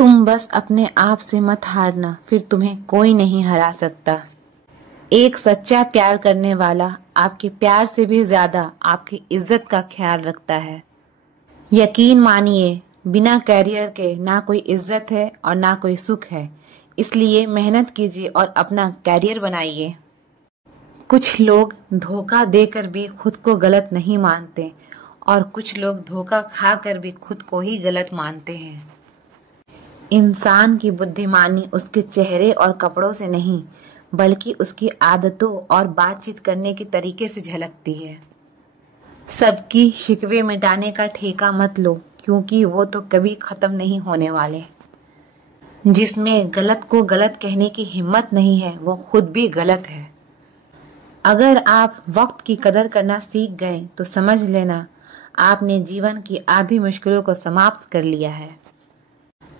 तुम बस अपने आप से मत हारना, फिर तुम्हें कोई नहीं हरा सकता। एक सच्चा प्यार करने वाला आपके प्यार से भी ज्यादा आपकी इज्जत का ख्याल रखता है। यकीन मानिए, बिना कैरियर के ना कोई इज्जत है और ना कोई सुख है। इसलिए मेहनत कीजिए और अपना कैरियर बनाइए। कुछ लोग धोखा देकर भी खुद को गलत नहीं मानते और कुछ लोग धोखा खाकर भी खुद को ही गलत मानते हैं। इंसान की बुद्धिमानी उसके चेहरे और कपड़ों से नहीं, बल्कि उसकी आदतों और बातचीत करने के तरीके से झलकती है। सबकी शिकवे मिटाने का ठेका मत लो, क्योंकि वो तो कभी खत्म नहीं होने वाले। जिसमें गलत को गलत कहने की हिम्मत नहीं है, वो खुद भी गलत है। अगर आप वक्त की कदर करना सीख गए तो समझ लेना आपने जीवन की आधी मुश्किलों को समाप्त कर लिया है।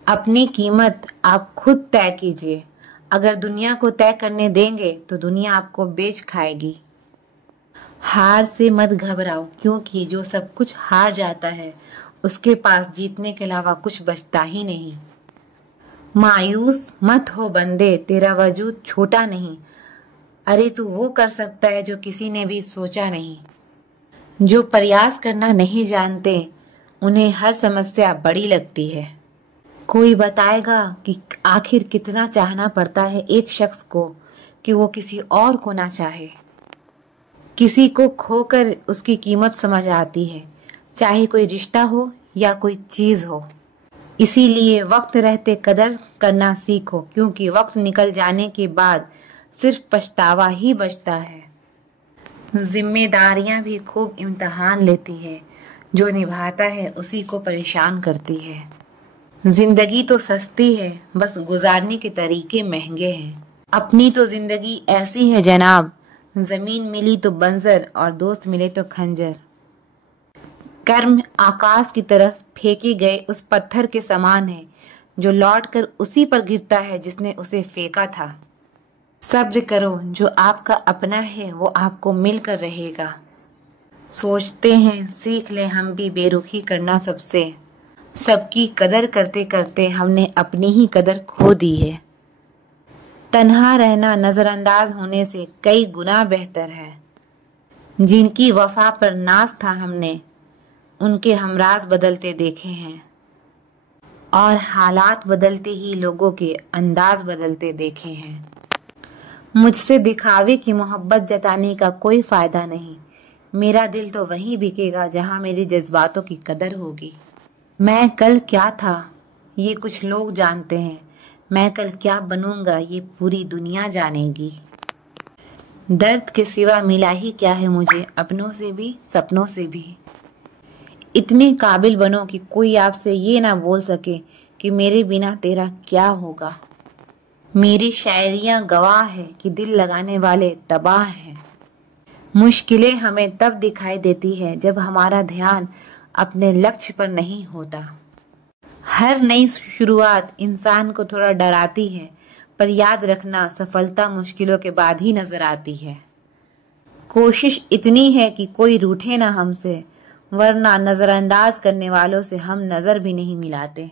अपनी कीमत आप खुद तय कीजिए। अगर दुनिया को तय करने देंगे तो दुनिया आपको बेच खाएगी। हार से मत घबराओ, क्योंकि जो सब कुछ हार जाता है उसके पास जीतने के अलावा कुछ बचता ही नहीं। मायूस मत हो बंदे, तेरा वजूद छोटा नहीं। अरे तू वो कर सकता है जो किसी ने भी सोचा नहीं। जो प्रयास करना नहीं जानते उन्हें हर समस्या बड़ी लगती है। कोई बताएगा कि आखिर कितना चाहना पड़ता है एक शख्स को कि वो किसी और को ना चाहे। किसी को खोकर उसकी कीमत समझ आती है, चाहे कोई रिश्ता हो या कोई चीज हो। इसीलिए वक्त रहते कदर करना सीखो, क्योंकि वक्त निकल जाने के बाद सिर्फ पछतावा ही बचता है। जिम्मेदारियां भी खूब इम्तिहान लेती है, जो निभाता है उसी को परेशान करती है। जिंदगी तो सस्ती है, बस गुजारने के तरीके महंगे हैं। अपनी तो जिंदगी ऐसी है जनाब, जमीन मिली तो बंजर और दोस्त मिले तो खंजर। कर्म आकाश की तरफ फेंके गए उस पत्थर के समान है, जो लौटकर उसी पर गिरता है जिसने उसे फेंका था। सब्र करो, जो आपका अपना है वो आपको मिलकर रहेगा। सोचते हैं सीख ले हम भी बेरुखी करना सबसे। सबकी कदर करते करते हमने अपनी ही कदर खो दी है। तन्हा रहना नजरअंदाज होने से कई गुना बेहतर है। जिनकी वफा पर नाज था हमने, उनके हमराज बदलते देखे हैं, और हालात बदलते ही लोगों के अंदाज बदलते देखे हैं। मुझसे दिखावे की मोहब्बत जताने का कोई फायदा नहीं। मेरा दिल तो वहीं बिकेगा जहां मेरी जज्बातों की कदर होगी। मैं कल क्या था ये कुछ लोग जानते हैं, मैं कल क्या बनूंगा ये पूरी दुनिया जानेगी। दर्द के सिवा मिला ही क्या है मुझे, अपनों से भी सपनों से भी। इतने काबिल बनो कि कोई आपसे ये ना बोल सके कि मेरे बिना तेरा क्या होगा। मेरी शायरियां गवाह है कि दिल लगाने वाले तबाह हैं। मुश्किलें हमें तब दिखाई देती है जब हमारा ध्यान अपने लक्ष्य पर नहीं होता। हर नई शुरुआत इंसान को थोड़ा डराती है, पर याद रखना सफलता मुश्किलों के बाद ही नजर आती है। कोशिश इतनी है कि कोई रूठे ना हमसे, वरना नजरअंदाज करने वालों से हम नजर भी नहीं मिलाते।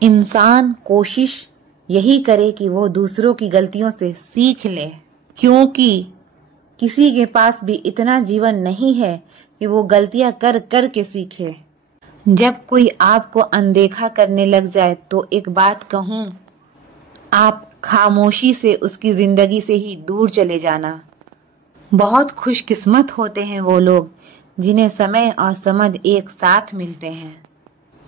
इंसान कोशिश यही करे कि वो दूसरों की गलतियों से सीख ले, क्योंकि किसी के पास भी इतना जीवन नहीं है कि वो गलतियां कर कर के सीखे। जब कोई आपको अनदेखा करने लग जाए तो एक बात कहूं, आप खामोशी से उसकी जिंदगी से ही दूर चले जाना। बहुत खुशकिस्मत होते हैं वो लोग जिन्हें समय और समझ एक साथ मिलते हैं,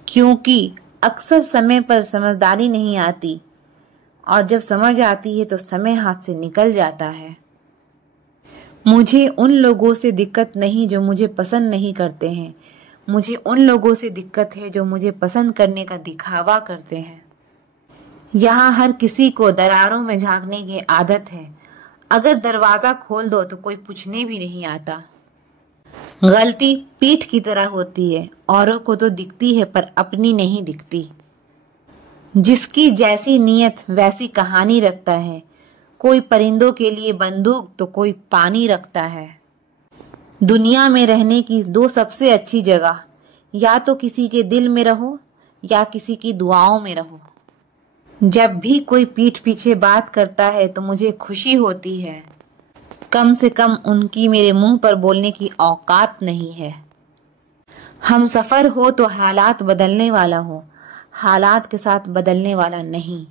क्योंकि अक्सर समय पर समझदारी नहीं आती, और जब समझ आती है तो समय हाथ से निकल जाता है। मुझे उन लोगों से दिक्कत नहीं जो मुझे पसंद नहीं करते हैं, मुझे उन लोगों से दिक्कत है जो मुझे पसंद करने का दिखावा करते हैं। यहाँ हर किसी को दरारों में झांकने की आदत है। अगर दरवाजा खोल दो तो कोई पूछने भी नहीं आता। गलती पीठ की तरह होती है, औरों को तो दिखती है पर अपनी नहीं दिखती। जिसकी जैसी नीयत वैसी कहानी रखता है। कोई परिंदों के लिए बंदूक तो कोई पानी रखता है। दुनिया में रहने की दो सबसे अच्छी जगह, या तो किसी के दिल में रहो या किसी की दुआओं में रहो। जब भी कोई पीठ पीछे बात करता है तो मुझे खुशी होती है। कम से कम उनकी मेरे मुंह पर बोलने की औकात नहीं है। हम सफर हो तो हालात बदलने वाला हो, हालात के साथ बदलने वाला नहीं।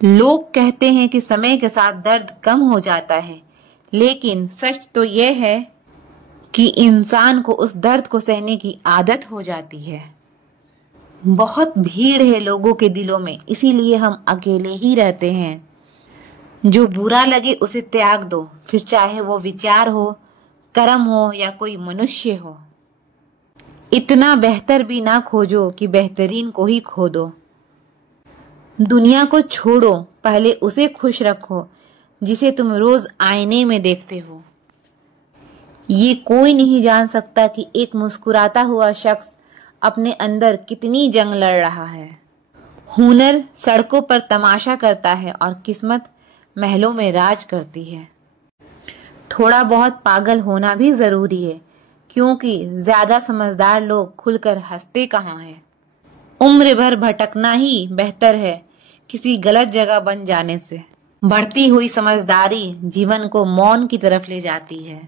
लोग कहते हैं कि समय के साथ दर्द कम हो जाता है, लेकिन सच तो यह है कि इंसान को उस दर्द को सहने की आदत हो जाती है। बहुत भीड़ है लोगों के दिलों में, इसीलिए हम अकेले ही रहते हैं। जो बुरा लगे उसे त्याग दो, फिर चाहे वो विचार हो, कर्म हो या कोई मनुष्य हो। इतना बेहतर भी ना खोजो कि बेहतरीन को ही खो दो। दुनिया को छोड़ो, पहले उसे खुश रखो जिसे तुम रोज आईने में देखते हो। ये कोई नहीं जान सकता कि एक मुस्कुराता हुआ शख्स अपने अंदर कितनी जंग लड़ रहा है। हुनर सड़कों पर तमाशा करता है और किस्मत महलों में राज करती है। थोड़ा बहुत पागल होना भी जरूरी है, क्योंकि ज्यादा समझदार लोग खुलकर हंसते कहाँ हैं। उम्र भर भटकना ही बेहतर है किसी गलत जगह बन जाने से। बढ़ती हुई समझदारी जीवन को मौन की तरफ ले जाती है।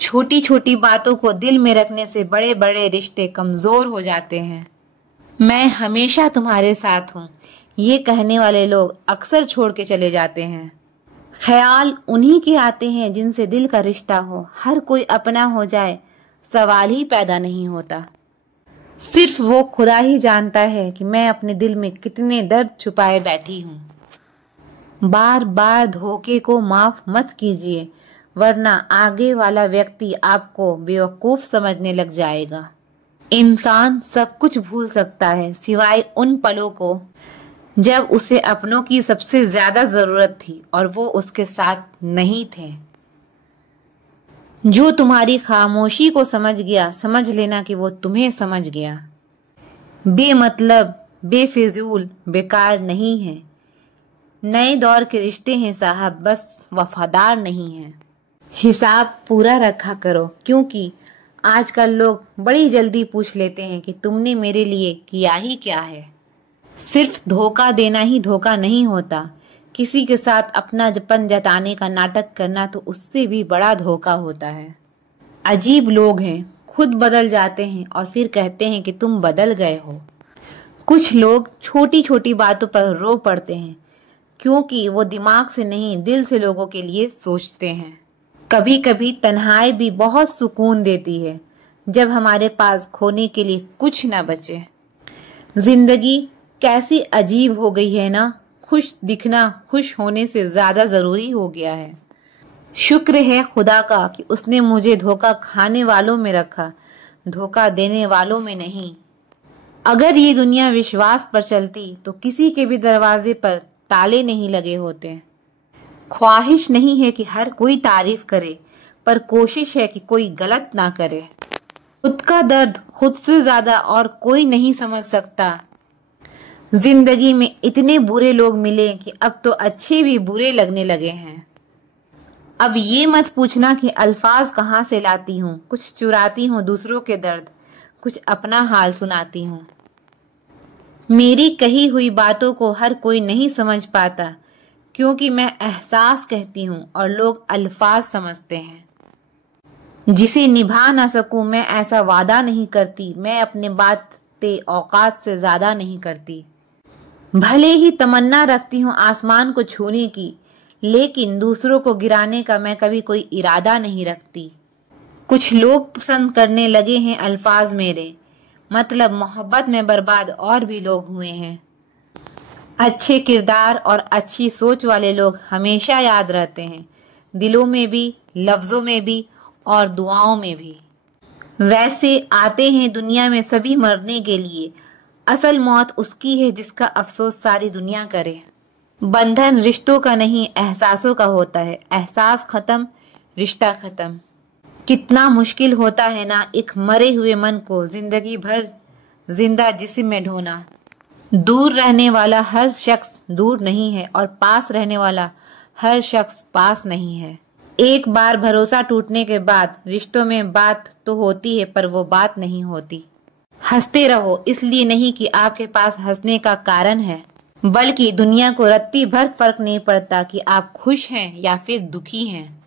छोटी छोटी बातों को दिल में रखने से बड़े बड़े रिश्ते कमजोर हो जाते हैं। मैं हमेशा तुम्हारे साथ हूँ, ये कहने वाले लोग अक्सर छोड़ के चले जाते हैं। ख्याल उन्हीं के आते हैं जिनसे दिल का रिश्ता हो। हर कोई अपना हो जाए, सवाल ही पैदा नहीं होता। सिर्फ वो खुदा ही जानता है कि मैं अपने दिल में कितने दर्द छुपाए बैठी हूँ। बार बार धोखे को माफ मत कीजिए, वरना आगे वाला व्यक्ति आपको बेवकूफ समझने लग जाएगा। इंसान सब कुछ भूल सकता है सिवाय उन पलों को जब उसे अपनों की सबसे ज्यादा जरूरत थी और वो उसके साथ नहीं थे। जो तुम्हारी खामोशी को समझ गया, समझ लेना कि वो तुम्हें समझ गया। बेमतलब, बेफिजूल, बेकार नहीं है। नए दौर के रिश्ते हैं साहब, बस वफादार नहीं है। हिसाब पूरा रखा करो, क्योंकि आजकल लोग बड़ी जल्दी पूछ लेते हैं कि तुमने मेरे लिए किया ही क्या है। सिर्फ धोखा देना ही धोखा नहीं होता, किसी के साथ अपनापन जताने का नाटक करना तो उससे भी बड़ा धोखा होता है। अजीब लोग हैं, खुद बदल जाते हैं और फिर कहते हैं कि तुम बदल गए हो। कुछ लोग छोटी छोटी बातों पर रो पड़ते हैं, क्योंकि वो दिमाग से नहीं दिल से लोगों के लिए सोचते हैं। कभी कभी तन्हाई भी बहुत सुकून देती है, जब हमारे पास खोने के लिए कुछ ना बचे। जिंदगी कैसी अजीब हो गई है ना। खुश दिखना खुश होने से ज्यादा जरूरी हो गया है। शुक्र है खुदा का कि उसने मुझे धोखा खाने वालों में रखा, धोखा देने वालों में नहीं। अगर ये दुनिया विश्वास पर चलती तो किसी के भी दरवाजे पर ताले नहीं लगे होते। ख्वाहिश नहीं है कि हर कोई तारीफ करे, पर कोशिश है कि कोई गलत ना करे। खुद का दर्द खुद से ज्यादा और कोई नहीं समझ सकता। जिंदगी में इतने बुरे लोग मिले कि अब तो अच्छे भी बुरे लगने लगे हैं। अब ये मत पूछना कि अल्फाज कहाँ से लाती हूँ। कुछ चुराती हूँ दूसरों के दर्द, कुछ अपना हाल सुनाती हूँ। मेरी कही हुई बातों को हर कोई नहीं समझ पाता, क्योंकि मैं एहसास कहती हूँ और लोग अल्फाज समझते हैं। जिसे निभा ना सकूं मैं ऐसा वादा नहीं करती। मैं अपने बातें औकात से ज्यादा नहीं करती। भले ही तमन्ना रखती हूँ आसमान को छूने की, लेकिन दूसरों को गिराने का मैं कभी कोई इरादा नहीं रखती। कुछ लोग पसंद करने लगे हैं अल्फाज मेरे, मतलब मोहब्बत में बर्बाद और भी लोग हुए हैं। अच्छे किरदार और अच्छी सोच वाले लोग हमेशा याद रहते हैं, दिलों में भी, लफ्जों में भी और दुआओं में भी। वैसे आते हैं दुनिया में सभी मरने के लिए, असल मौत उसकी है जिसका अफसोस सारी दुनिया करे। बंधन रिश्तों का नहीं एहसासों का होता है। एहसास खत्म, रिश्ता खत्म। कितना मुश्किल होता है ना एक मरे हुए मन को जिंदगी भर जिंदा जिस्म में ढोना। दूर रहने वाला हर शख्स दूर नहीं है और पास रहने वाला हर शख्स पास नहीं है। एक बार भरोसा टूटने के बाद रिश्तों में बात तो होती है, पर वो बात नहीं होती। हंसते रहो, इसलिए नहीं कि आपके पास हंसने का कारण है, बल्कि दुनिया को रत्ती भर फर्क नहीं पड़ता कि आप खुश हैं या फिर दुखी हैं।